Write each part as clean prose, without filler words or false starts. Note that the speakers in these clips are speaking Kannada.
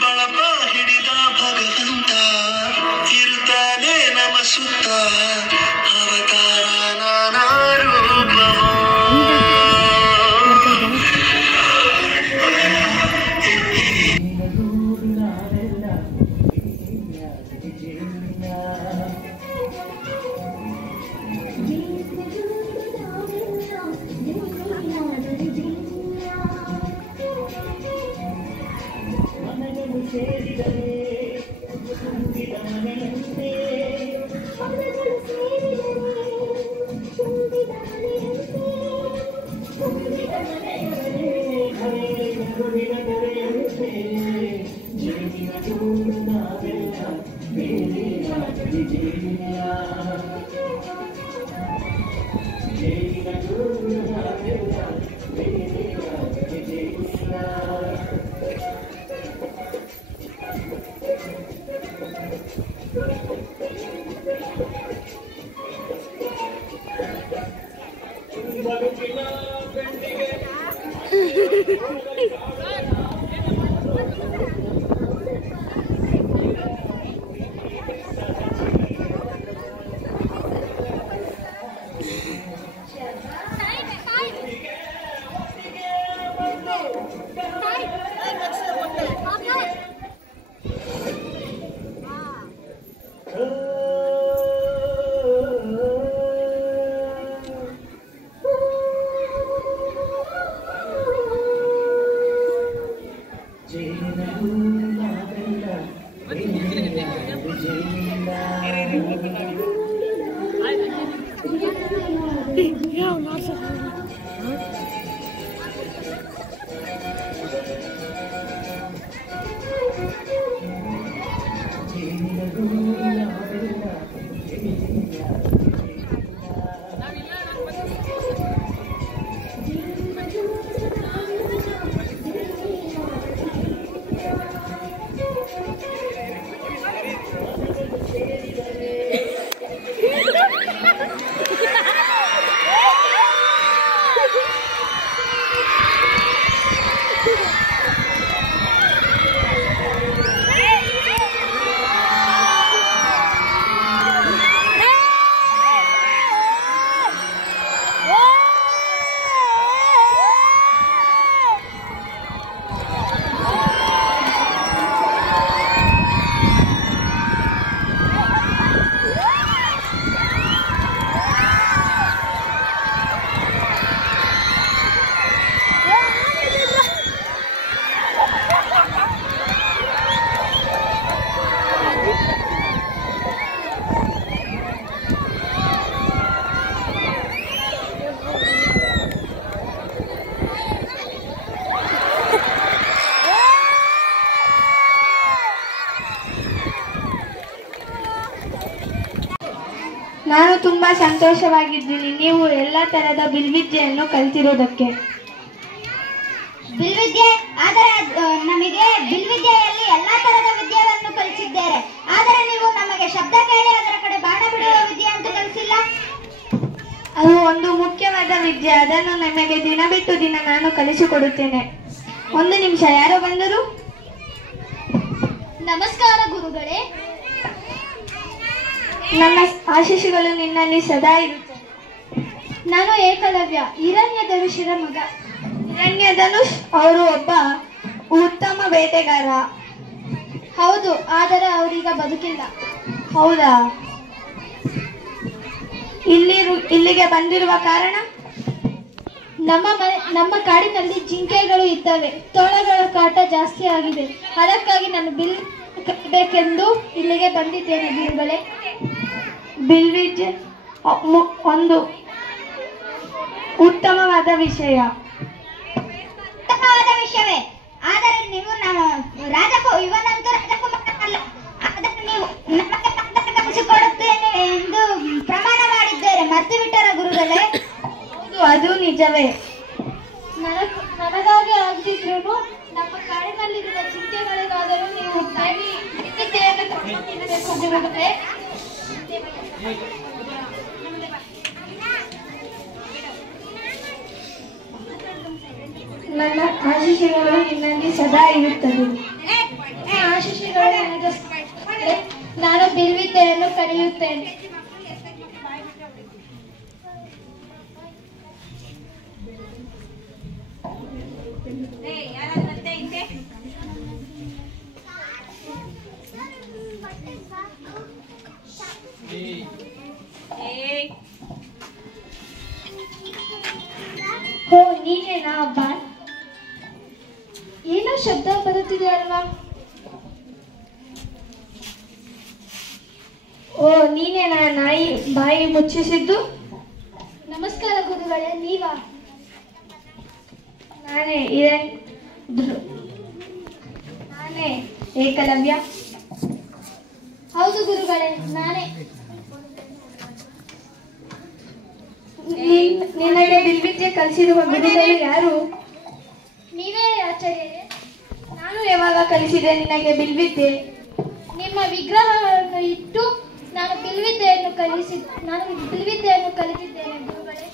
ಬಳಪ ಹಿಡಿದ ಭಗವಂತ ಇರುತ್ತಾನೆ ನಮ ಸುತ್ತ ಅವತಾರ ನಾನಾ ರೂಪವ ನಾನು ತುಂಬಾ ಸಂತೋಷವಾಗಿದ್ದೀನಿ ನೀವು ಎಲ್ಲ ತರಹದ ಬಿಲ್ವಿದ್ಯೆಯನ್ನು ಕಲಿತಿರೋದಕ್ಕೆ. ಬಿಲ್ವಿದ್ಯೆ ಆದರೆ ನಮಗೆ ಬಿಲ್ವಿದ್ಯೆಯಲ್ಲಿ ಎಲ್ಲಾ ತರಹದ ವಿದ್ಯೆಗಳನ್ನು ಕಲಿಸಿದ್ದೇವೆ. ಆದರೆ ನೀವು ನಮಗೆ ಶಬ್ದ ಕೇಳಿ ಅದರ ಕಡೆ ಬಾಣ ಬಿಡುವ ವಿದ್ಯೆ ಅಂತ ಕಲಿಸಿಲ್ಲ. ಅದು ಒಂದು ಮುಖ್ಯವಾದ ವಿದ್ಯೆ. ಅದನ್ನು ನಿಮಗೆ ದಿನ ಬಿಟ್ಟು ದಿನ ನಾನು ಕಲಿಸಿಕೊಡುತ್ತೇನೆ. ಒಂದು ನಿಮಿಷ, ಯಾರೋ ಬಂದರು? ನಮಸ್ಕಾರ ಗುರುಗಳೇ. ನನ್ನ ಆಶೀಸ್ಸುಗಳು ನಿನ್ನಲ್ಲಿ ಸದಾ ಇರುತ್ತೆ. ನಾನು ಏಕಲವ್ಯ, ಹಿರಣ್ಯಧನುಷರ ಮಗ. ಹಿರಣ್ಯಧನುಷ್ ಅವರು ಒಬ್ಬ ಉತ್ತಮ ಬೇಟೆಗಾರ. ಹೌದು, ಆದರೆ ಅವರೀಗ ಬದುಕಿಲ್ಲ. ಹೌದಾ? ಇಲ್ಲಿಗೆ ಬಂದಿರುವ ಕಾರಣ? ನಮ್ಮ ಕಾಡಿನಲ್ಲಿ ಜಿಂಕೆಗಳು ಇದ್ದಾವೆ. ತೋಳಗಳ ಕಾಟ ಜಾಸ್ತಿ ಆಗಿದೆ. ಅದಕ್ಕಾಗಿ ನಾನು ಬಿಲ್ ಕಟ್ಟಬೇಕೆಂದು ಇಲ್ಲಿಗೆ ಬಂದಿದ್ದೇನೆ ಗುರುಗಳೇ. ಬಿಲ್ವಿದ್ಯೆ ಒಂದು ಉತ್ತಮವಾದ ವಿಷಯವೇ, ಆದರೆ ನೀವು ಇವನಂತೂ ರಾಜಕುಮಾರನಲ್ಲ. ಅದನ್ನು ನೀವು ನಮಗೆ ಕಲಿಸಿಕೊಡುತ್ತೇನೆ ಎಂದು ಪ್ರಮಾಣ ಮಾಡಿದ್ದೇನೆ. ಮರ್ತು ಬಿಟ್ಟರ ಗುರುಗಳೇ? ಹೌದು, ಅದು ನಿಜವೇ. ನನಗಾಗಿ ಆಗದಿದ್ರು ನಮ್ಮ ಕಾಡಿನಲ್ಲಿರುವ ಚಿಂತೆಗಳಿಗಾದರೂ ನೀವು ವಿದ್ಯೆಯನ್ನು ಕೊಡಬೇಕು ಗುರುಗಳೇ. ನನ್ನ ಆಶೀಸ್ಸುಗಳು ನಿನ್ನಲ್ಲಿ ಸದಾ ಇರುತ್ತದೆ. ಆಶೀಸ್ಸುಗಳು ನನಗೆ ನಾನು ಬಿಲ್ವಿದ್ಯೆಯನ್ನು ಕಲಿಯುತ್ತೇನೆ. ಓ ನೀನೇನಾ ಬಾ? ಏನೋ ಶಬ್ದ ಬರುತ್ತಿದೆ ಅಲ್ವಾ? ಓ ನೀನೇನಾ ನಾಯಿ ಬಾಯಿ ಮುಚ್ಚಿಸಿದ್ದು? ನಮಸ್ಕಾರ ಗುರುಗಳೇ, ನೀವಾ? ನಾನೇ ಏಕಲವ್ಯ. ಹೌದು ಗುರುಗಳೇ, ನಾನೇ. ನಿನಗೆ ಬಿಲ್ವಿದ್ಯೆ ಕಲಿಸಿರುವ ಗುರುಗಳು ಯಾರು? ನೀವೇ ಆಚಾರ್ಯರೇ. ನಾನು ಯಾವಾಗ ಕಲಿಸಿದೆ ನಿನಗೆ ಬಿಲ್ವಿದ್ಯೆ? ನಿಮ್ಮ ವಿಗ್ರಹವನ್ನು ಇಟ್ಟು ನಾನು ಬಿಲ್ವಿದ್ಯೆಯನ್ನು ಕಲಿತಿದ್ದೇನೆ ಗುರುಗಳೇ.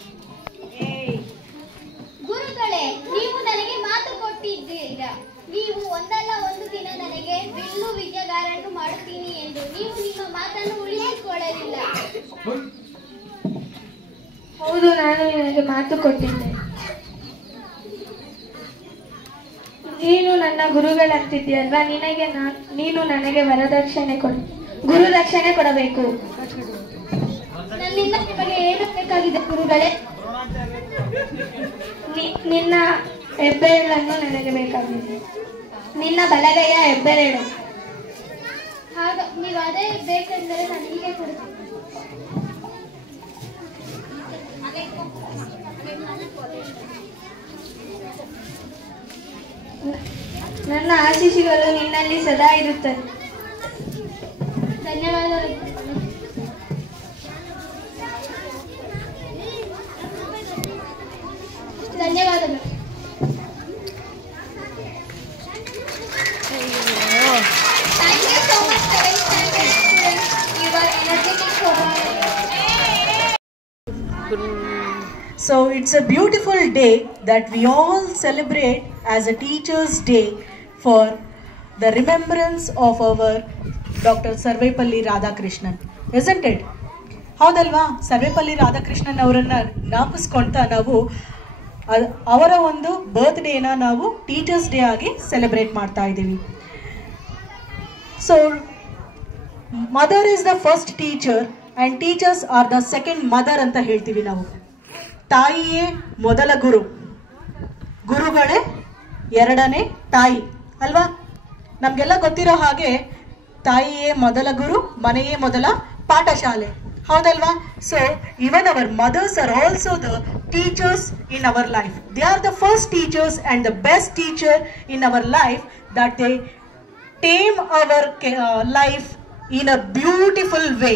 ಗುರುಗಳೇ, ನೀವು ನನಗೆ ಮಾತು ಕೊಟ್ಟಿದ್ದೀರಾ. ನೀವು ಒಂದಲ್ಲ ಒಂದು ದಿನ ನನಗೆ ಬಿಲ್ಲು ವಿದ್ಯೆಗಾರನ್ನು ಮಾಡುತ್ತೀನಿ ಎಂದು. ನೀವು ನಿಮ್ಮ ಮಾತನ್ನು ಉಳಿಸಿಕೊಳ್ಳಲಿಲ್ಲ. ಹೌದು, ನಾನು ನಿನಗೆ ಮಾತು ಕೊಟ್ಟಿದ್ದೆ. ನೀನು ನನ್ನ ಗುರುಗಳಂತಿದ್ದೀಯಲ್ವಾ, ನೀನು ನನಗೆ ಗುರುದಕ್ಷಿಣೆ ಕೊಡಬೇಕು. ನನ್ನಿಂದ ನಿಮಗೆ ಏನು ಬೇಕಾಗಿದೆ ಗುರುಗಳೇ? ನಿನ್ನ ಹೆಬ್ಬೆರಳನ್ನು ನನಗೆ ಬೇಕಾಗಿದೆ. ನಿನ್ನ ಬಲಗೈಯ ಹೆಬ್ಬೆರಳು. ನೀವು ಅದೇ ಬೇಕೆಂದರೆ ನಾನು ಹೀಗೆ ಕೊಡುತ್ತೇನೆ. ನನ್ನ ಆಶೀಸ್ಸುಗಳು ನಿನ್ನಲ್ಲಿ ಸದಾ ಇರುತ್ತದೆ. ಧನ್ಯವಾದಗಳು. ಧನ್ಯವಾದಗಳು. Thank you so much, parents. You are energetic for So it's a beautiful day that we all celebrate as a Teachers' Day for the remembrance of our Dr. Sarvepalli Radhakrishnan, isn't it? ಹೌದಲ್ವಾ? ಸರ್ವೇಪಲ್ಲಿ ರಾಧಾಕೃಷ್ಣನ್ ಅವರನ್ನ ಜ್ಞಾಪಿಸ್ಕೊಳ್ತಾ ನಾವು ಅವರ ಒಂದು ಬರ್ತ್ಡೇನ ನಾವು ಟೀಚರ್ಸ್ ಡೇ ಆಗಿ ಸೆಲೆಬ್ರೇಟ್ ಮಾಡ್ತಾ ಇದ್ದೀವಿ. So mother is the first teacher and teachers are the second mother ಅಂತ ಹೇಳ್ತೀವಿ ನಾವು. ತಾಯಿಯೇ ಮೊದಲ ಗುರುಗಳೇ ಎರಡನೇ ತಾಯಿ ಅಲ್ವಾ? ನಮಗೆಲ್ಲ ಗೊತ್ತಿರೋ ಹಾಗೆ ತಾಯಿಯೇ ಮೊದಲ ಗುರು, ಮನೆಯೇ ಮೊದಲ ಪಾಠಶಾಲೆ, ಹೌದಲ್ವಾ? So even our mothers are also the teachers in our life. They are the first teachers and the best teacher in our life that they tame our life in a beautiful way.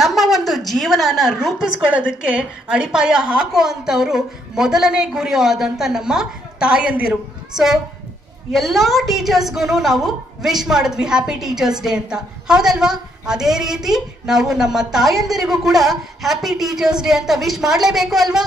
ನಮ್ಮ ಒಂದು ಜೀವನನ ರೂಪಿಸ್ಕೊಳ್ಳೋದಕ್ಕೆ ಅಡಿಪಾಯ ಹಾಕೋ ಅಂಥವರು ಮೊದಲನೇ ಗುರಿ ಆದಂಥ ನಮ್ಮ ತಾಯಂದಿರು. ಸೊ ಎಲ್ಲ ಟೀಚರ್ಸ್ಗೂ ನಾವು ವಿಶ್ ಮಾಡಿದ್ವಿ ಹ್ಯಾಪಿ ಟೀಚರ್ಸ್ ಡೇ ಅಂತ, ಹೌದಲ್ವಾ? ಅದೇ ರೀತಿ ನಾವು ನಮ್ಮ ತಾಯಂದಿರಿಗೂ ಕೂಡ ಹ್ಯಾಪಿ ಟೀಚರ್ಸ್ ಡೇ ಅಂತ ವಿಶ್ ಮಾಡಲೇಬೇಕು ಅಲ್ವಾ?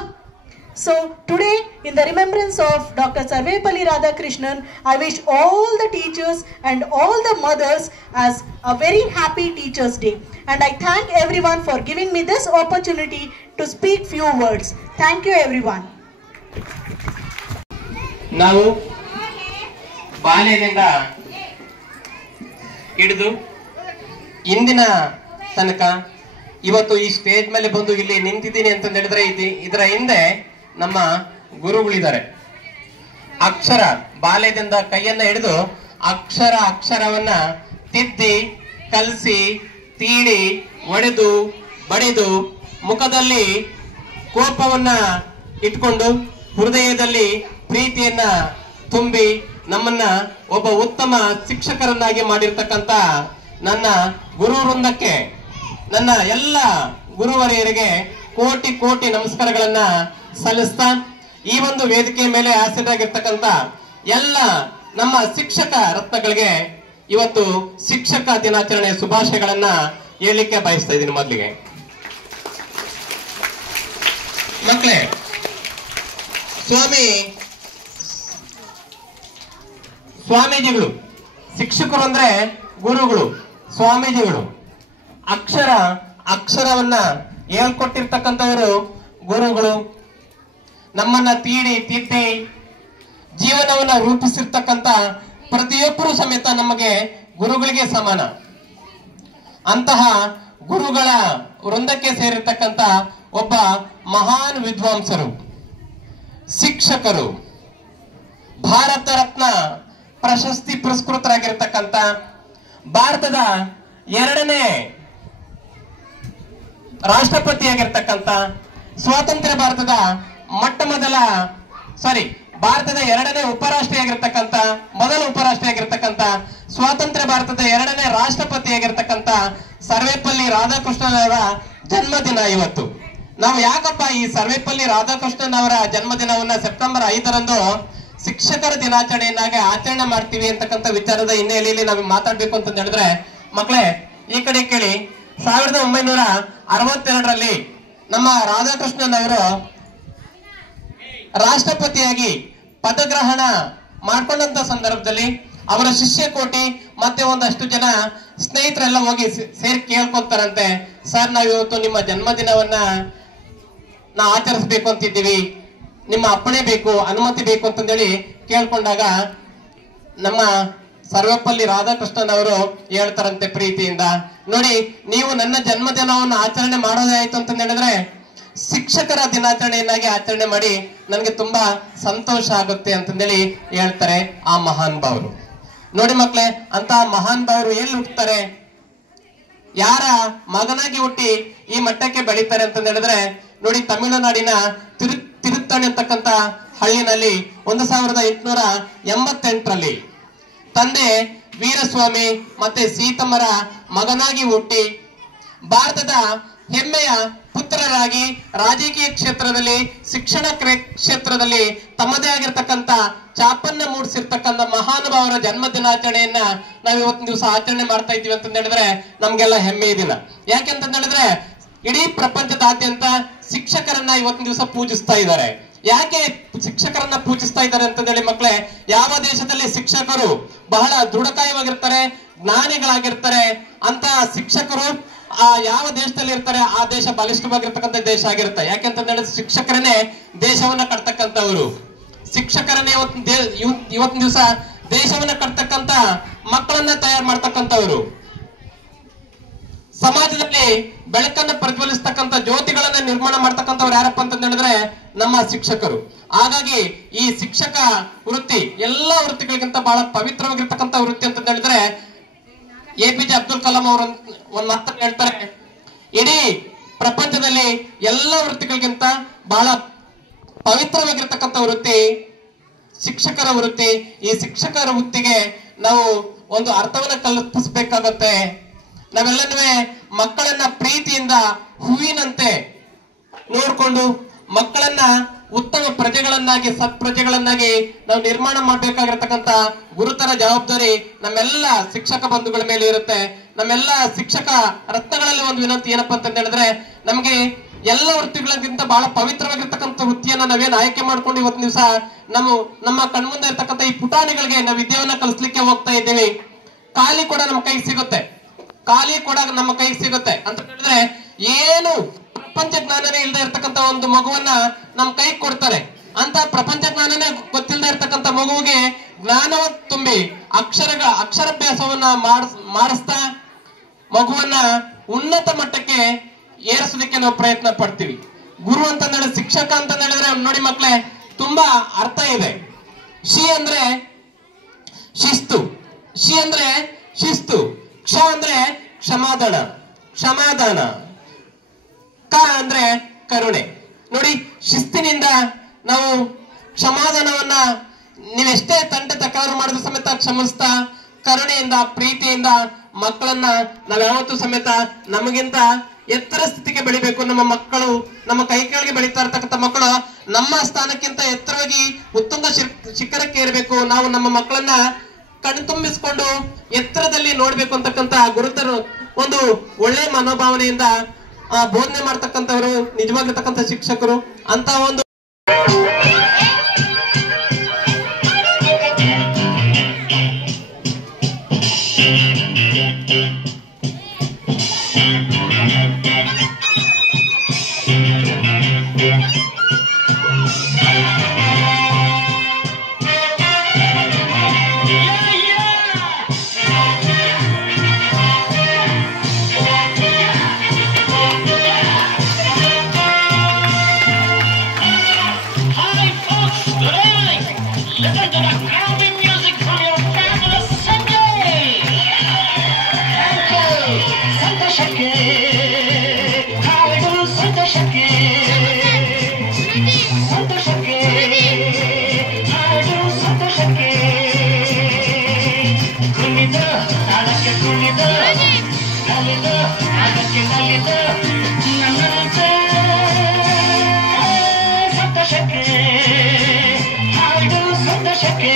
So today, in the remembrance of Dr. Sarvepalli Radhakrishnan, I wish all the teachers and all the mothers as a very happy Teachers' Day. And I thank everyone for giving me this opportunity to speak few words. Thank you everyone. ನಾವು ಬಾಲ್ಯದಿಂದ ಹಿಡಿದು ಇಂದಿನ ತನಕ ಇವತ್ತು ಈ ಸ್ಟೇಜ್ ಮೇಲೆ ಬಂದು ಇಲ್ಲಿ ನಿಂತಿದ್ದೀನಿ ಅಂತ ಹೇಳಿದ್ರೆ ಇದರ ಹಿಂದೆ ನಮ್ಮ ಗುರುಗಳಿದ್ದಾರೆ. ಅಕ್ಷರ ಬಾಲ್ಯದಿಂದ ಕೈಯನ್ನ ಹಿಡಿದು ಅಕ್ಷರವನ್ನ ತಿದ್ದಿ ಕಲಿಸಿ ತೀಡಿ ಒಡೆದು ಬಡಿದು ಮುಖದಲ್ಲಿ ಕೋಪವನ್ನ ಇಟ್ಕೊಂಡು ಹೃದಯದಲ್ಲಿ ಪ್ರೀತಿಯನ್ನ ತುಂಬಿ ನಮ್ಮನ್ನ ಒಬ್ಬ ಉತ್ತಮ ಶಿಕ್ಷಕರನ್ನಾಗಿ ಮಾಡಿರ್ತಕ್ಕಂಥ ನನ್ನ ಗುರು ವೃಂದಕ್ಕೆ, ನನ್ನ ಎಲ್ಲ ಗುರುವರಿಯರಿಗೆ ಕೋಟಿ ಕೋಟಿ ನಮಸ್ಕಾರಗಳನ್ನ ಸಲ್ಲಿಸ್ತಾ ಈ ಒಂದು ವೇದಿಕೆ ಮೇಲೆ ಆಸೀನರಾಗಿರ್ತಕ್ಕಂಥ ಎಲ್ಲ ನಮ್ಮ ಶಿಕ್ಷಕ ರತ್ನಗಳಿಗೆ ಇವತ್ತು ಶಿಕ್ಷಕ ದಿನಾಚರಣೆ ಶುಭಾಶಯಗಳನ್ನ ಹೇಳಲಿಕ್ಕೆ ಬಯಸ್ತಾ ಇದ್ದೀನಿ. ಮೊದಲಿಗೆ ಸ್ವಾಮಿ ಸ್ವಾಮೀಜಿಗಳು. ಶಿಕ್ಷಕರು ಅಂದ್ರೆ ಗುರುಗಳು, ಸ್ವಾಮೀಜಿಗಳು. ಅಕ್ಷರವನ್ನ ಹೇಳ್ಕೊಟ್ಟಿರ್ತಕ್ಕಂಥವರು ಗುರುಗಳು. ನಮ್ಮನ್ನ ತಿದ್ದಿ ಜೀವನವನ್ನ ರೂಪಿಸಿರ್ತಕ್ಕಂಥ ಪ್ರತಿಯೊಬ್ಬರು ಸಮೇತ ನಮಗೆ ಗುರುಗಳಿಗೆ ಸಮಾನ. ಅಂತಹ ಗುರುಗಳ ವೃಂದಕ್ಕೆ ಸೇರಿರ್ತಕ್ಕಂಥ ಒಬ್ಬ ಮಹಾನ್ ವಿದ್ವಾಂಸರು, ಶಿಕ್ಷಕರು, ಭಾರತ ರತ್ನ ಪ್ರಶಸ್ತಿ ಪುರಸ್ಕೃತರಾಗಿರ್ತಕ್ಕಂಥ, ಭಾರತದ 2ನೇ ರಾಷ್ಟ್ರಪತಿಯಾಗಿರ್ತಕ್ಕಂಥ, ಸ್ವಾತಂತ್ರ್ಯ ಭಾರತದ ಭಾರತದ 2ನೇ ಉಪರಾಷ್ಟ್ರಪತಿಯಾಗಿರ್ತಕ್ಕಂಥ, ಮೊದಲ ಉಪರಾಷ್ಟ್ರಪತಿಯಾಗಿರ್ತಕ್ಕಂಥ, ಸ್ವಾತಂತ್ರ್ಯ ಭಾರತದ 2ನೇ ರಾಷ್ಟ್ರಪತಿಯಾಗಿರ್ತಕ್ಕಂಥ ಸರ್ವೇಪಲ್ಲಿ ರಾಧಾಕೃಷ್ಣನ್ ಅವರ ಜನ್ಮದಿನ ಇವತ್ತು. ನಾವು ಯಾಕಪ್ಪ ಈ ಸರ್ವೇಪಲ್ಲಿ ರಾಧಾಕೃಷ್ಣನ್ ಅವರ ಜನ್ಮದಿನವನ್ನ ಸೆಪ್ಟೆಂಬರ್ 5ರಂದು ಶಿಕ್ಷಕರ ದಿನಾಚರಣೆಯನ್ನಾಗಿ ಆಚರಣೆ ಮಾಡ್ತೀವಿ ಅಂತಕ್ಕಂಥ ವಿಚಾರದ ಹಿನ್ನೆಲೆಯಲ್ಲಿ ನಾವು ಮಾತಾಡ್ಬೇಕು ಅಂತ ಹೇಳಿದ್ರೆ, ಮಕ್ಕಳೇ ಈ ಕಡೆ ಕೇಳಿ. 1962ರಲ್ಲಿ ನಮ್ಮ ರಾಧಾಕೃಷ್ಣನ್ ಅವರು ರಾಷ್ಟ್ರಪತಿಯಾಗಿ ಪದಗ್ರಹಣ ಮಾಡ್ಕೊಂಡಂತ ಸಂದರ್ಭದಲ್ಲಿ ಅವರ ಶಿಷ್ಯ ಕೋಟಿ ಮತ್ತೆ ಒಂದಷ್ಟು ಜನ ಸ್ನೇಹಿತರೆಲ್ಲ ಹೋಗಿ ಸೇರಿ ಕೇಳ್ಕೊಂತಾರಂತೆ, ಸರ್ ನಾವು ಇವತ್ತು ನಿಮ್ಮ ಜನ್ಮದಿನವನ್ನ ಆಚರಿಸ್ಬೇಕು ಅಂತಿದ್ದೀವಿ, ನಿಮ್ಮ ಅಪ್ಪಣೆ ಬೇಕು, ಅನುಮತಿ ಬೇಕು ಅಂತಂದೇಳಿ ಕೇಳ್ಕೊಂಡಾಗ ನಮ್ಮ ಸರ್ವಪಲ್ಲಿ ರಾಧಾಕೃಷ್ಣನ್ ಅವರು ಹೇಳ್ತಾರಂತೆ ಪ್ರೀತಿಯಿಂದ, ನೋಡಿ ನೀವು ನನ್ನ ಜನ್ಮದಿನವನ್ನು ಆಚರಣೆ ಮಾಡೋದೇ ಆಯ್ತು ಅಂತ ಹೇಳಿದ್ರೆ ಶಿಕ್ಷಕರ ದಿನಾಚರಣೆಯನ್ನಾಗಿ ಆಚರಣೆ ಮಾಡಿ ನನಗೆ ತುಂಬಾ ಸಂತೋಷ ಆಗುತ್ತೆ ಅಂತಂದೇಳಿ ಹೇಳ್ತಾರೆ ಆ ಮಹಾನ್ ಭಾವರು. ನೋಡಿ ಮಕ್ಕಳೇ, ಅಂತ ಮಹಾನ್ ಭಾವರು ಎಲ್ಲಿ ಹುಟ್ಟುತ್ತಾರೆ, ಯಾರ ಮಗನಾಗಿ ಹುಟ್ಟಿ ಈ ಮಟ್ಟಕ್ಕೆ ಬೆಳೀತಾರೆ ಅಂತ ಹೇಳಿದ್ರೆ, ನೋಡಿ ತಮಿಳುನಾಡಿನ ತಿರುತ್ತಣಿ ಅಂತಕ್ಕಂಥ ಹಳ್ಳಿನಲ್ಲಿ 1888ರಲ್ಲಿ ತಂದೆ ವೀರಸ್ವಾಮಿ ಮತ್ತೆ ಸೀತಮ್ಮರ ಮಗನಾಗಿ ಹುಟ್ಟಿ ಭಾರತದ ಹೆಮ್ಮೆಯ ಪುತ್ರರಾಗಿ ರಾಜಕೀಯ ಕ್ಷೇತ್ರದಲ್ಲಿ, ಶಿಕ್ಷಣ ಕ್ಷೇತ್ರದಲ್ಲಿ ತಮ್ಮದೇ ಆಗಿರ್ತಕ್ಕಂಥ ಚಾಪನ್ನ ಮೂಡಿಸಿರ್ತಕ್ಕಂಥ ಮಹಾನುಭಾವರ ಜನ್ಮ ದಿನಾಚರಣೆಯನ್ನ ನಾವು ಇವತ್ತಿನ ದಿವಸ ಆಚರಣೆ ಮಾಡ್ತಾ ಇದ್ದೀವಿ ಅಂತ ಹೇಳಿದ್ರೆ ನಮ್ಗೆಲ್ಲ ಹೆಮ್ಮೆ ದಿನ. ಯಾಕೆಂತ ಹೇಳಿದ್ರೆ ಇಡೀ ಪ್ರಪಂಚದಾದ್ಯಂತ ಶಿಕ್ಷಕರನ್ನ ಇವತ್ತಿನ ದಿವಸ ಪೂಜಿಸ್ತಾ ಇದ್ದಾರೆ. ಯಾಕೆ ಶಿಕ್ಷಕರನ್ನ ಪೂಜಿಸ್ತಾ ಇದ್ದಾರೆ ಅಂತ ಹೇಳಿ ಮಕ್ಕಳೇ, ಯಾವ ದೇಶದಲ್ಲಿ ಶಿಕ್ಷಕರು ಬಹಳ ದೃಢಕಾಯವಾಗಿರ್ತಾರೆ, ಜ್ಞಾನಿಗಳಾಗಿರ್ತಾರೆ, ಅಂತ ಶಿಕ್ಷಕರು ಯಾವ ದೇಶದಲ್ಲಿ ಇರ್ತಾರೆ ಆ ದೇಶ ಬಲಿಷ್ಠವಾಗಿರ್ತಕ್ಕಂಥ ದೇಶ ಆಗಿರುತ್ತೆ. ಯಾಕೆಂತ ಹೇಳಿದ್ರೆ ಶಿಕ್ಷಕರನ್ನೇ ದೇಶವನ್ನ ಕಟ್ತಕ್ಕಂಥವ್ರು. ಶಿಕ್ಷಕರನ್ನೇ ಇವತ್ತಿನ ದಿವಸ ದೇಶವನ್ನ ಕಟ್ತಕ್ಕಂಥ ಮಕ್ಕಳನ್ನ ತಯಾರು ಮಾಡ್ತಕ್ಕಂಥವ್ರು. ಸಮಾಜದಲ್ಲಿ ಬೆಳಕನ್ನ ಪ್ರಜ್ವಲಿಸ್ತಕ್ಕಂಥ ಜ್ಯೋತಿಗಳನ್ನ ನಿರ್ಮಾಣ ಮಾಡ್ತಕ್ಕಂಥವ್ರು ಯಾರಪ್ಪ ಅಂತ ಹೇಳಿದ್ರೆ ನಮ್ಮ ಶಿಕ್ಷಕರು. ಹಾಗಾಗಿ ಈ ಶಿಕ್ಷಕ ವೃತ್ತಿ ಎಲ್ಲಾ ವೃತ್ತಿಗಳಿಗಿಂತ ಬಹಳ ಪವಿತ್ರವಾಗಿರ್ತಕ್ಕಂಥ ವೃತ್ತಿ ಅಂತ ಹೇಳಿದ್ರೆ APJ ಅಬ್ದುಲ್ ಕಲಾಂ ಅವರು ಒಂದ್ ಮಾತನ್ನ ಹೇಳ್ತಾರೆ, ಇಡೀ ಪ್ರಪಂಚದಲ್ಲಿ ಎಲ್ಲ ವೃತ್ತಿಗಳಿಗಿಂತ ಬಹಳ ಪವಿತ್ರವಾಗಿರ್ತಕ್ಕಂಥ ವೃತ್ತಿ ಶಿಕ್ಷಕರ ವೃತ್ತಿ. ಈ ಶಿಕ್ಷಕರ ವೃತ್ತಿಗೆ ನಾವು ಒಂದು ಅರ್ಥವನ್ನ ಕಲ್ಪಿಸಬೇಕಾಗತ್ತೆ. ನಾವೆಲ್ಲನೂ ಮಕ್ಕಳನ್ನ ಪ್ರೀತಿಯಿಂದ ಹೂವಿನಂತೆ ನೋಡ್ಕೊಂಡು ಮಕ್ಕಳನ್ನ ಉತ್ತಮ ಪ್ರಜೆಗಳನ್ನಾಗಿ ಸತ್ಪ್ರಜೆಗಳನ್ನಾಗಿ ನಾವು ನಿರ್ಮಾಣ ಮಾಡಬೇಕಾಗಿರ್ತಕ್ಕಂಥ ಗುರುತರ ಜವಾಬ್ದಾರಿ ನಮ್ಮೆಲ್ಲ ಶಿಕ್ಷಕ ಬಂಧುಗಳ ಮೇಲೆ ಇರುತ್ತೆ. ನಮ್ಮೆಲ್ಲ ಶಿಕ್ಷಕ ರತ್ನಗಳಲ್ಲಿ ಒಂದು ವಿನಂತಿ ಏನಪ್ಪಾ ಅಂತ ಹೇಳಿದ್ರೆ, ನಮ್ಗೆ ಎಲ್ಲ ವೃತ್ತಿಗಳಿಗಿಂತ ಬಹಳ ಪವಿತ್ರವಾಗಿರ್ತಕ್ಕಂಥ ವೃತ್ತಿಯನ್ನ ನಾವೇನ್ ಆಯ್ಕೆ ಮಾಡ್ಕೊಂಡು ಇವತ್ತಿನ ದಿವಸ ನಮ್ಮ ಕಣ್ಮುಂದೆ ಇರ್ತಕ್ಕಂಥ ಈ ಪುಟಾಣಿಗಳಿಗೆ ನಾವು ವಿದ್ಯೆಯನ್ನ ಕಲಿಸ್ಲಿಕ್ಕೆ ಹೋಗ್ತಾ ಇದ್ದೀವಿ. ಖಾಲಿ ಕೂಡ ನಮ್ಮ ಕೈಗೆ ಸಿಗುತ್ತೆ ಅಂತ ಹೇಳಿದ್ರೆ, ಏನು ಪ್ರಪಂಚ ಜ್ಞಾನನೇ ಇಲ್ಲದೆ ಇರ್ತಕ್ಕಂಥ ಒಂದು ಮಗುವನ್ನ ನಮ್ ಕೈಗೆ ಕೊಡ್ತಾರೆ. ಅಂತ ಪ್ರಪಂಚ ಜ್ಞಾನನೇ ಗೊತ್ತಿಲ್ಲದೆ ಇರ್ತಕ್ಕಂಥ ಮಗುವಿಗೆ ಜ್ಞಾನವ ತುಂಬಿ ಅಕ್ಷರಾಭ್ಯಾಸವನ್ನ ಮಾಡಿಸ್ತಾ ಮಗುವನ್ನ ಉನ್ನತ ಮಟ್ಟಕ್ಕೆ ಏರಿಸೋದಕ್ಕೆ ನಾವು ಪ್ರಯತ್ನ ಪಡ್ತೀವಿ. ಗುರು ಅಂತ ಹೇಳಿದ್ರೆ, ಶಿಕ್ಷಕ ಅಂತ ಹೇಳಿದ್ರೆ ನೋಡಿ ಮಕ್ಕಳೇ ತುಂಬಾ ಅರ್ಥ ಇದೆ. ಶಿ ಅಂದ್ರೆ ಶಿಸ್ತು, ಕ್ಷ ಅಂದ್ರೆ ಕ್ಷಮಾದಾನ, ಕ ಅಂದ್ರೆ ಕರುಣೆ. ನೋಡಿ, ಶಿಸ್ತಿನಿಂದ ನಾವು ಕ್ಷಮಾದಾನವನ್ನ ನೀವೆಷ್ಟೇ ತಂಟೆ ತಕರಾರು ಮಾಡಿದ್ರು ಸಮೇತ ಕ್ಷಮಿಸ್ತಾ, ಕರುಣೆಯಿಂದ ಪ್ರೀತಿಯಿಂದ ಮಕ್ಕಳನ್ನ ನಾವ್ ಯಾವತ್ತೂ ಸಮೇತ ನಮಗಿಂತ ಎತ್ತರ ಸ್ಥಿತಿಗೆ ಬೆಳಿಬೇಕು. ನಮ್ಮ ಮಕ್ಕಳು ನಮ್ಮ ಕೈ ಕೆಳಗೆ ಬೆಳೀತಾ ಇರ್ತಕ್ಕಂಥ ಮಕ್ಕಳು ನಮ್ಮ ಸ್ಥಾನಕ್ಕಿಂತ ಎತ್ತರವಾಗಿ ಉತ್ತುಂಗ ಶಿಖರಕ್ಕೆ ಏರಬೇಕು. ನಾವು ನಮ್ಮ ಮಕ್ಕಳನ್ನ ಕಣ್ತುಂಬಿಸ್ಕೊಂಡು ಎತ್ತರದಲ್ಲಿ ನೋಡ್ಬೇಕು ಅಂತಕ್ಕಂಥ ಗುರುತರು ಒಂದು ಒಳ್ಳೆ ಮನೋಭಾವನೆಯಿಂದ ಬೋಧನೆ ಮಾಡ್ತಕ್ಕಂಥವ್ರು ನಿಜವಾಗಿರ್ತಕ್ಕಂಥ ಶಿಕ್ಷಕರು. ಅಂತ ಒಂದು ಸಂತೋಷಕ್ಕೆ ಸಂತೋಷಕ್ಕೆ ಹಾಡು ಸಂತೋಷಕ್ಕೆ ಕುಣಿದ ತಾಳಕ್ಕೆ ಕುಣಿದ ನಲಿದ ಅದಕ್ಕೆ ನಲಿದ ನನ್ನಂತೆ ಸಂತೋಷಕ್ಕೆ ಹಾಡು ಸಂತೋಷಕ್ಕೆ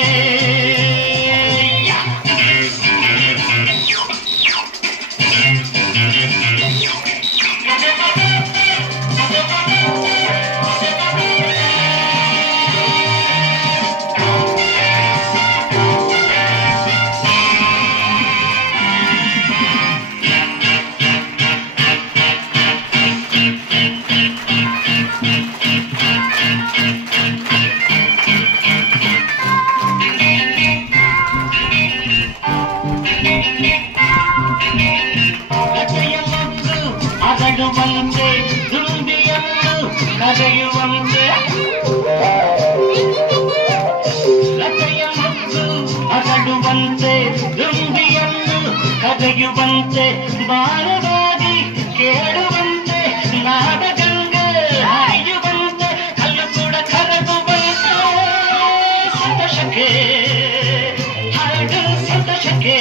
ಅದಡುವಂತೆ ದುಂಬಿಯನ್ನು ಕರೆಯುವಂತೆ ಲತೆಯ ಮತ್ತು ಅದಡುವಂತೆ ದುಂಬಿಯನ್ನು ಕರೆಯುವಂತೆ ಬಾರವಾಗಿ ಕೇಳುವಂತೆ ನಾಡಗಂಗೆ ಹರಿಯುವಂತೆ ಕಲ್ಲು ಕೂಡ ಕರಗುವಂತೆ ಸಂತೋಷಕ್ಕೆ ಹಾಡು ಸಂತೋಷಕ್ಕೆ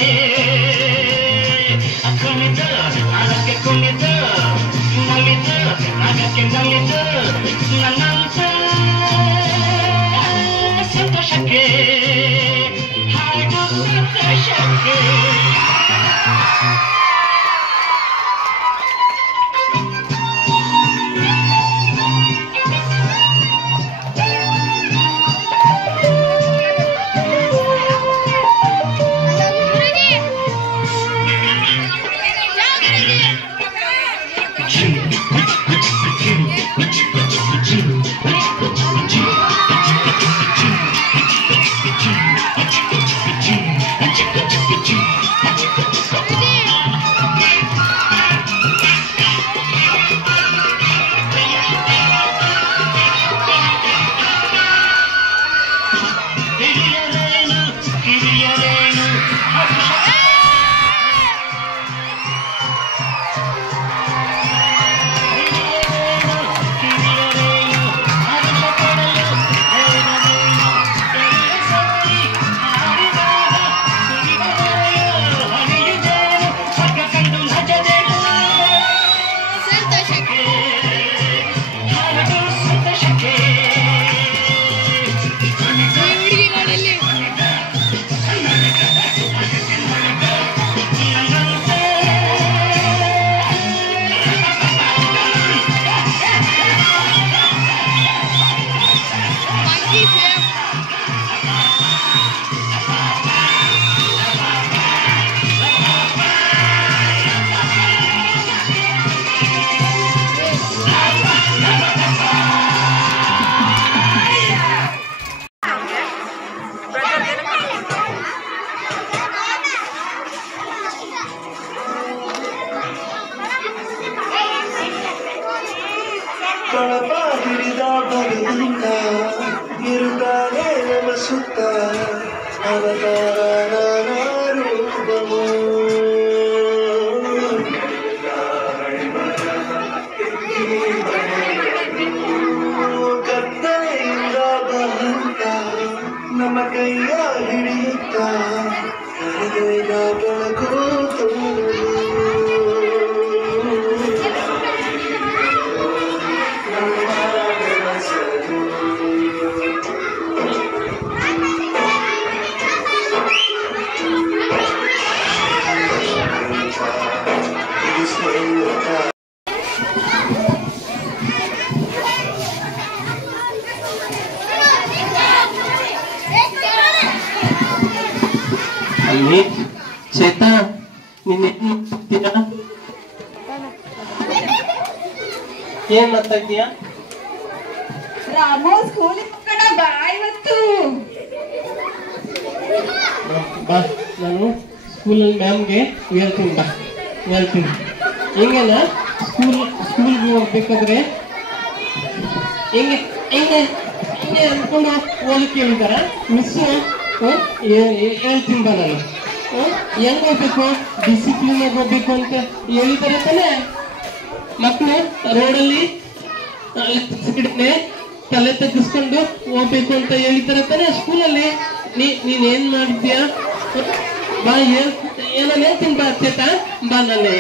ಕುಣಿತ ಅದಕ್ಕೆ ಕುಣಿತ ನಲಿತ ಅದಕ್ಕೆ ನಲಿತ ನನ್ನಂತ ಸಂತೋಷಕ್ಕೆ ಹಾಡು ಸಂತೋಷಕ್ಕೆ ಕಳಪ ಹಿಡಿದ ಭಗವಂತ ಇರುತ್ತಾನೆ ನಮ್ಮ ಸುತ್ತ ಅವತಾರ ರೂಪವು ಕತ್ತಲೆಯಿಂದ ಭಗವಂತ ನಮ್ಮ ಕೈಯ ಹಿಡಿಯುತ್ತ ಕರೆದೊಯ್ದ ಬೆಳಕು ಅಲ್ಲಿ ಚೇತಾ ನಿನ್ನೆ ಏನ್ ಮಾಡ್ತಾ ಇದೀಯಾ? ರಾಮು ಸ್ಕೂಲಿಗೆ ಹೋಗೋಣ ಬಾ ಇವತ್ತು. ಬಾ ನಾನು ಸ್ಕೂಲಲ್ಲಿ ಮ್ಯಾಮ್ಗೆ ಹೇಳ್ತೀನಿ. ಬಾ ಹೇಳ್ತೀನಿ. ಹಿಂಗೆಲ್ಲ ಸ್ಕೂಲ್ಗೆ ಹೋಗ್ಬೇಕಾದ್ರೆ ಹಿಂಗೆ ಹಿಂಗೆ ಹಿಂಗೆ ಅಂದ್ಕೊಂಡು ಓದಕ್ಕೆ ಹೇಳಿದಾರ ಮಿಸ್ ಹೇಳ್ತೀನಿ ಬಾ ನಾನು. ಹೆಂಗ್ ಹೋಗ್ಬೇಕು, ಡಿಸಿಪ್ಲಿನ್ ಆಗಿ ಹೋಗ್ಬೇಕು ಅಂತ ಹೇಳಿದಾರೆ ತಾನೆ. ಮಕ್ಕಳು ರೋಡಲ್ಲಿ ತಲೆ ತಗ್ಗಿಸ್ಕೊಂಡು ಹೋಗ್ಬೇಕು ಅಂತ ಹೇಳಿದಾರೆ ತಾನೆ ಸ್ಕೂಲಲ್ಲಿ. ನೀನ್ ಏನ್ ಮಾಡಿದ್ಯಾ? ಬಾ ಏನೋ ಹೇಳ್ತೀನಿ ಬಾ ಅತ್ಯತ, ಬಾ ನಾನು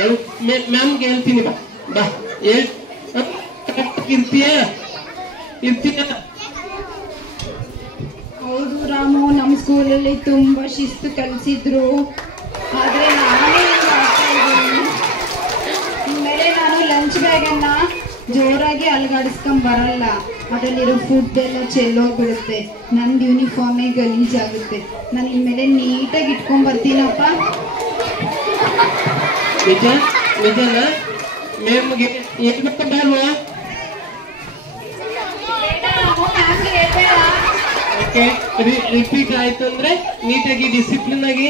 ಮ್ಯಾಮ್ಗೆ ಹೇಳ್ತೀನಿ, ಬಾ ಬಾ ಇರ್ತೀಯ? ಹೌದು ರಾಮು, ನಮ್ಮ ಸ್ಕೂಲಲ್ಲಿ ತುಂಬಾ ಶಿಸ್ತು ಕಲಿಸಿದ್ರು. ಆದ್ರೆ ನಾನೇ ಇನ್ಮೇಲೆ ನಾನು ಲಂಚ್ ಬ್ಯಾಗನ್ನ ಜೋರಾಗಿ ಅಲ್ಗಾಡಿಸ್ಕೊಂಡ್ ಬರಲ್ಲ. ಅದರಲ್ಲಿರೋ ಫುಡ್ ಎಲ್ಲ ಚೆಲ್ಲೋಗ್ಬಿಡುತ್ತೆ, ನಂದು ಯೂನಿಫಾರ್ಮೇ ಗಲೀಜಾಗುತ್ತೆ. ನಾನು ಇನ್ಮೇಲೆ ನೀಟಾಗಿ ಇಟ್ಕೊಂಡ್ ಬರ್ತೀನಪ್ಪ. ನಿಜನ ಮ್ಯಾಮ್ಗೆ ಹೇಳ್ಬೇಕು ಬೇಡವಾ? ರಿಪೀಟ್ ಆಯ್ತು ಅಂದ್ರೆ ನೀಟಾಗಿ ಡಿಸಿಪ್ಲಿನ್ ಆಗಿ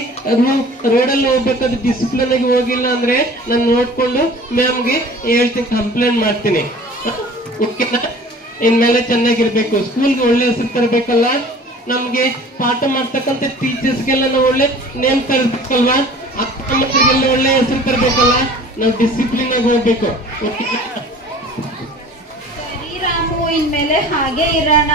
ರೋಡಲ್ಲಿ ಹೋಗ್ಬೇಕಾದ್ರೆ ಡಿಸಿಪ್ಲಿನ್ ಆಗಿ ಹೋಗಿಲ್ಲ ಅಂದ್ರೆ ನಾನು ನೋಡ್ಕೊಂಡು ಮ್ಯಾಮ್ಗೆ ಹೇಳ್ತೀನಿ, ಕಂಪ್ಲೇಂಟ್ ಮಾಡ್ತೀನಿ. ಓಕೆನಾ? ಇನ್ಮೇಲೆ ಚೆನ್ನಾಗಿರ್ಬೇಕು, ಸ್ಕೂಲ್ಗೆ ಒಳ್ಳೆ ಹೆಸರು ತರಬೇಕಲ್ಲ. ನಮ್ಗೆ ಪಾಠ ಮಾಡ್ತಕ್ಕಂಥ ಟೀಚರ್ಸ್ಗೆಲ್ಲ ನಾವು ಒಳ್ಳೆ ನೇಮ್ ತರಬೇಕಲ್ವಾ? ಅಕ್ಕ ಮಕ್ಕಳಿಗೆಲ್ಲ ಒಳ್ಳೆ ಹೆಸರು ತರಬೇಕಲ್ಲ. ನಾವು ಡಿಸಿಪ್ಲಿನ್ ಆಗಿ ಹೋಗ್ಬೇಕು. ಓಕೆನಾ? ಸರಿ ರಾಮು, ಇನ್ಮೇಲೆ ಹಾಗೆ ಇರೋಣ.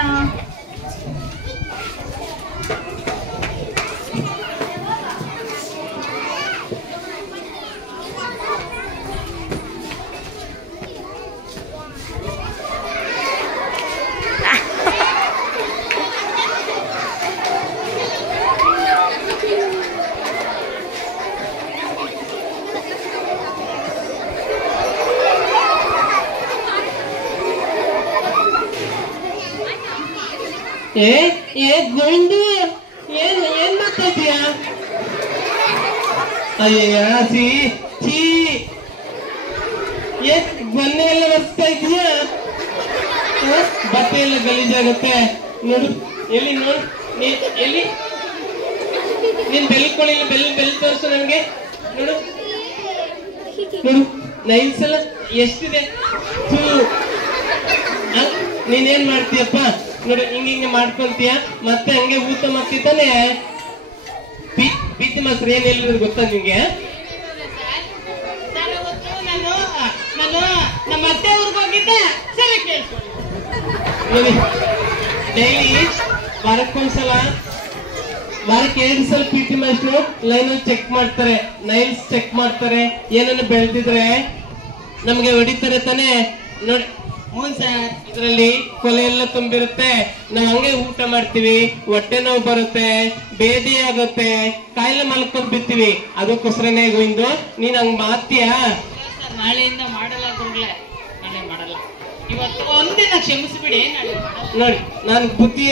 ಗೋವಿಂದು, ಏನ್ ಮಾಡ್ತಾ ಇದೀಯಾ? ಅಯ್ಯ ಮೊನ್ನೆ ಎಲ್ಲ ಬರ್ತಾ ಇದೀಯಾ? ಬಟ್ಟೆ ಎಲ್ಲ ಗಲೀಜಾಗುತ್ತೆ ನೋಡು. ಎಲ್ಲಿ ನೋಡು, ಎಲ್ಲಿ ನೀನ್ ಬೆಳ್ಕೊಳ್ಳಿಲ್ಲ, ಬೆಲ್ ತೋರಿಸು ನನ್ಗೆ. ನೋಡು ನೋಡು, ನೈಲ್ಸ್ ಎಲ್ಲ ಎಷ್ಟಿದೆ. ನೀನೇನ್ ಮಾಡ್ತೀಯಪ್ಪ? ನೋಡಿ ಹಿಂಗೆ ಮಾಡ್ಕೊಂತೀಯ, ಮತ್ತೆ ಹಂಗೆ ಊಟ ಮಾಡ್ತಿದ್ದಾನೆ. ಪ್ರೀತಿ ಮಾಸ್ತ್ರ ಏನ್ ಹೇಳಿದ್ರು ಗೊತ್ತಾ ನಿಮ್ಗೆ? ನಾನು ನಮ್ಮ ಅತ್ತೆ ಊರಿಗೆ ಹೋಗಿದ್ದೆ. ಸರಿ ಕೇಳ್ಕೊಳ್ಳಿ. ನೋಡಿ, ಡೈಲಿ ವಾರಕ್ಕೊಂದ್ಸಲ, ವಾರಕ್ಕೆ 2 ಸಲ ಪ್ರೀತಿ ಮಾಸ್ಟ್ರು ಲೈನಲ್ಲಿ ಚೆಕ್ ಮಾಡ್ತಾರೆ, ನೈಲ್ಸ್ ಚೆಕ್ ಮಾಡ್ತಾರೆ. ಏನನ್ನು ಬೆಳೆದಿದ್ರೆ ನಮ್ಗೆ ಹೊಡಿತಾರೆ ತಾನೆ. ನೋಡಿ ಸರ್, ಇದರಲ್ಲಿ ಕೊಲೆ ಎಲ್ಲ ತುಂಬಿರುತ್ತೆ. ನಾವ್ ಹಂಗೆ ಊಟ ಮಾಡ್ತೀವಿ, ಹೊಟ್ಟೆ ನೋವು ಬರುತ್ತೆ, ಬೇದಿ ಆಗುತ್ತೆ, ಕಾಯಿಲೆ ಮಲ್ಕೊಂಡ್ ಬಿಡ್ತೀವಿ. ಅದಕ್ಕೋಸ್ಕರನೇ ಗೋವಿಂದು ನೀನ್ ಹಂಗ್ ಮಾಡ್ತೀಯಾ? ನಾಳೆಯಿಂದ ಮಾಡಲ್ಲ ಗುರುಗಳೇ, ನಾಳೆ ಮಾಡಲ್ಲ. ಇವತ್ತು ಒಂದಿನ ಕ್ಷಮಿಸ್ಬಿಡಿ, ನಾಳೆ ನೋಡಿ ನಾನು ಬುದ್ಧಿ,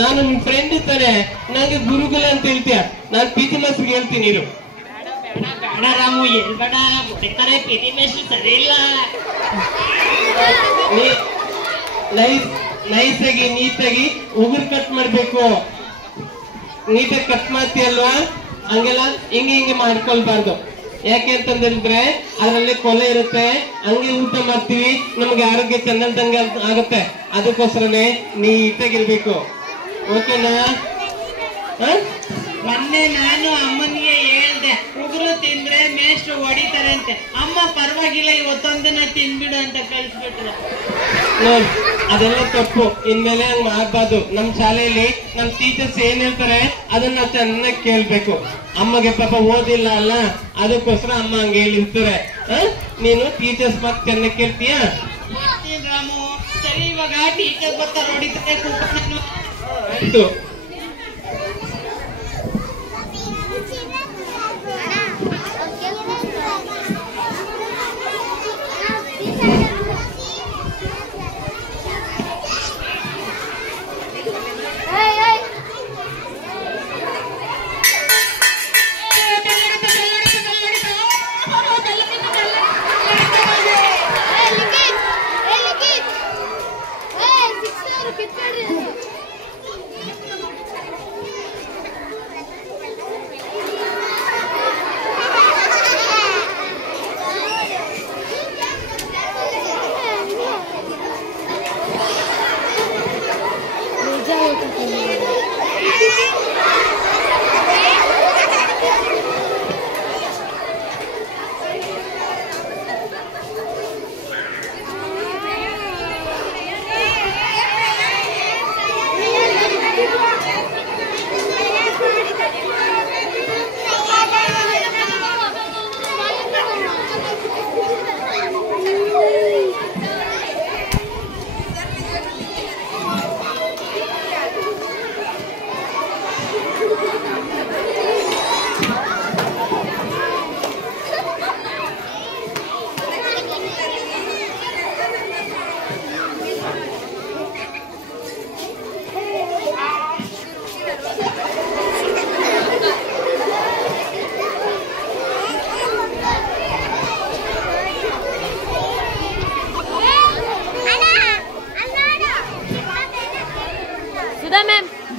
ನಾನು ನಿಮ್ ಫ್ರೆಂಡ್ ಇರ್ತಾರೆ, ನಂಗೆ ಗುರುಗಳ ಅಂತ ಹೇಳ್ತೀಯ. ನಾನ್ ಪ್ರೀತಿ ಮಾಸ್ಟ್ರಿಗೆ ಹೇಳ್ತೀನಿ. ಇರು, ಬೇಡ ರಾಮು, ಹೇಳ್ಬೇಡ. ಹೊಡಿತಾರೆ, ಪ್ರೀತಿ ಮೇಷ್ಟ್ರು ಸರಿ ಇಲ್ಲ. ನೈಸ್ ಆಗಿ ನೀಟಾಗಿ ಉಗುರು ಕಟ್ ಮಾಡ್ಬೇಕು. ನೀಟಾಗಿ ಕಟ್ ಮಾಡ್ತೀಯಲ್ವಾ? ಹಂಗೆಲ್ಲ ಹಿಂಗೆ ಮಾಡ್ಕೊಳ್ಬಾರ್ದು. ಯಾಕೆ ಅಂತಂದ್ರೆ ಅದರಲ್ಲಿ ಕೊಲೆ ಇರುತ್ತೆ, ಹಂಗೆ ಊಟ ಮಾಡ್ತೀವಿ, ನಮ್ಗೆ ಆರೋಗ್ಯ ಚೆನ್ನಂದಂಗೆ ಆಗುತ್ತೆ. ಅದಕ್ಕೋಸ್ಕರನೇ ನೀಟಾಗಿರ್ಬೇಕು. ಓಕೆನಾ? ಮೊನ್ನೆ ನಾನು ಅಮ್ಮನಿಗೆ ಹೇಳ್ದೆ, ಉಗುರು ತಿಂದ್ರೆ ಮೇಷ್ಟ್ರು ಹೊಡಿತಾರೆ ಅಂತೆ. ಅಮ್ಮ ಪರವಾಗಿಲ್ಲ, ಇವತ್ತೊಂದಿನ ತಿನ್ಬಿಡು ಅಂತ ಕಳಿಸ್ಬಿಟ್ರು. ನೋಡಿ, ಅದೆಲ್ಲ ತಪ್ಪು. ಇನ್ಮೇಲೆ ಹಂಗ್ ಮಾಡ್ಬಾರ್ದು. ನಮ್ ಶಾಲೆಯಲ್ಲಿ ನಮ್ ಟೀಚರ್ಸ್ ಏನ್ ಹೇಳ್ತಾರೆ ಅದನ್ನ ಚೆನ್ನಾಗಿ ಕೇಳ್ಬೇಕು. ಅಮ್ಮಗೆ ಪಾಪ ಓದಿಲ್ಲ ಅಲ್ಲ, ಅದಕ್ಕೋಸ್ಕರ ಅಮ್ಮ ಹಂಗೆ ಹೇಳಿರ್ತಾರೆ. ನೀನು ಟೀಚರ್ಸ್ ಮಾತು ಚೆನ್ನಾಗಿ ಕೇಳ್ತೀಯಾ? ರಾಮು, ಸರಿ, ಇವಾಗ ಟೀಚರ್ ಬರ್ತಾರೆ, ಹೊಡಿತಾರೆ, ಆಯ್ತು.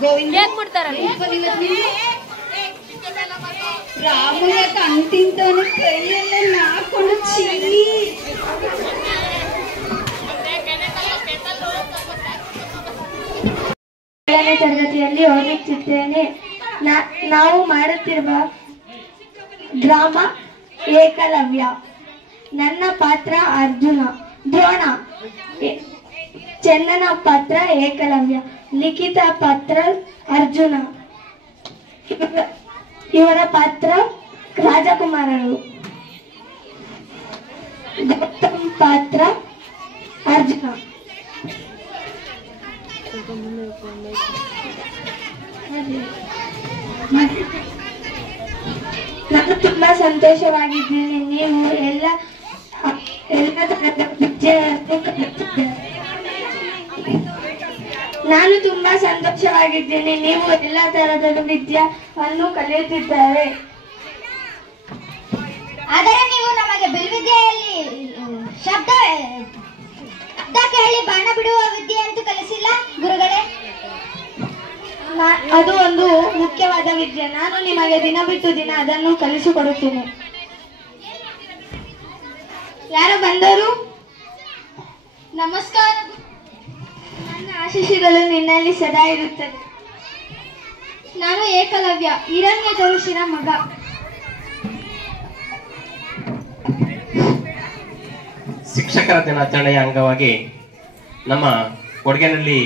ಗೋವಿಂದ ರಾಮು ಯಾಕೆ ಅಂತಿಂತವನ ಕೈಯೆಲ್ಲ ಹಾಕೊಂಡು ಚೀನಿ. ಏಳನೇ ತರಗತಿಯಲ್ಲಿ ಓದುತ್ತಿದ್ದೇನೆ. ನಾವು ಮಾಡುತ್ತಿರುವ ಡ್ರಾಮಾ ಏಕಲವ್ಯ. ನನ್ನ ಪಾತ್ರ ಅರ್ಜುನ, ದ್ರೋಣ, ಚಂದನ ಪಾತ್ರ ಏಕಲವ್ಯ, ಲಿಖಿತ ಪಾತ್ರ ಅರ್ಜುನ, ಇವರ ಪಾತ್ರ ರಾಜಕುಮಾರರು, ಗೌತಮ್ ಪಾತ್ರ ಅರ್ಜುನ. ನಾನು ತುಂಬಾ ಸಂತೋಷವಾಗಿದ್ದೀನಿ. ನೀವು ಎಲ್ಲ ತರದ ವಿದ್ಯೆಯನ್ನು ಕಲಿತಿದ್ದೀರಿ. ನಾನು ತುಂಬಾ ಸಂತೋಷವಾಗಿದ್ದೀನಿ. ನೀವು ಎಲ್ಲ ತರಹದ ವಿದ್ಯೆಯನ್ನು ಕಲಿಯುತ್ತಿದ್ದಾರೆ. ಆದರೆ ನೀವು ನಮಗೆ ಬಿಲ್ವಿದ್ಯೆಯಲ್ಲಿ ಶಬ್ದ ಕೇಳಿ ಬಾಣ ಬಿಡುವ ವಿದ್ಯೆ ಅಂತೂ ಕಲಿಸಿಲ್ಲ ಗುರುಗಳೇ. ಅದು ಒಂದು ಮುಖ್ಯವಾದ ವಿದ್ಯೆ. ನಾನು ನಿಮಗೆ ದಿನ ಬಿಟ್ಟು ದಿನ ಅದನ್ನು ಕಲಿಸಿಕೊಡುತ್ತೇನೆ. ಯಾರು ಬಂದರು? ನಮಸ್ಕಾರ. ನನ್ನ ಆಶೀಸ್ಸುಗಳು ನಿನ್ನಲ್ಲಿ ಸದಾ ಇರುತ್ತದೆ. ನಾನು ಏಕಲವ್ಯ, ಹಿರಣ್ಯಧನುಷಿನ ಮಗ. ಶಿಕ್ಷಕರ ದಿನಾಚರಣೆಯ ಅಂಗವಾಗಿ ನಮ್ಮ ಕೊಡಗಿನಲ್ಲಿ